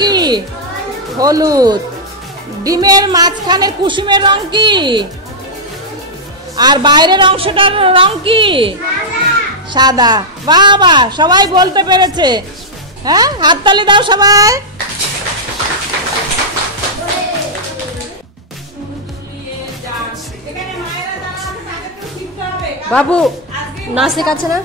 কি? হলুদ। ডিমের মাঝখানে কুসুমের রং কি? আর বাইরের অংশটার রং কি? সাদা। বাহ বাহ, সবাই বলতে পেরেছে। হ্যাঁ, হাততালি দাও সবাই। বাবু নাচ শেখাচ্ছে না?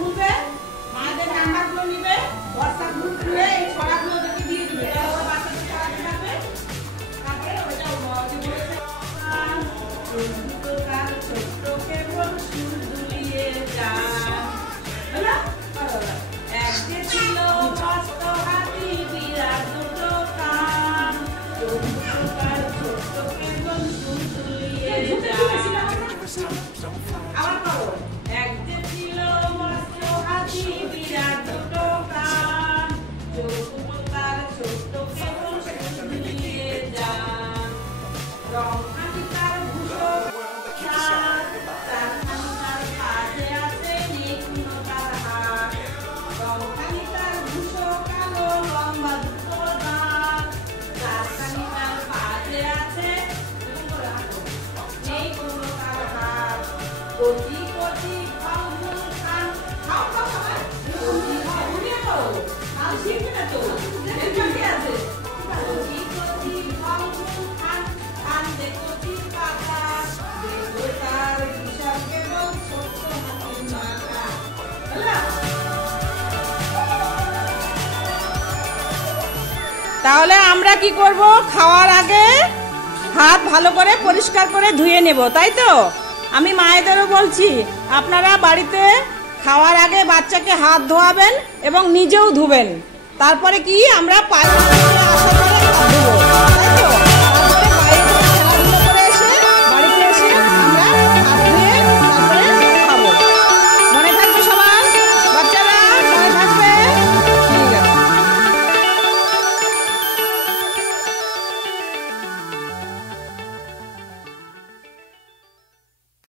তাহলে আমরা কি করব? খাওয়ার আগে হাত ভালো করে পরিষ্কার করে ধুয়ে নেব, তাই তো? আমি মায়েদেরও বলছি, আপনারা বাড়িতে খাওয়ার আগে বাচ্চাকে হাত ধোয়াবেন এবং নিজেও ধুবেন। তারপরে কি আমরা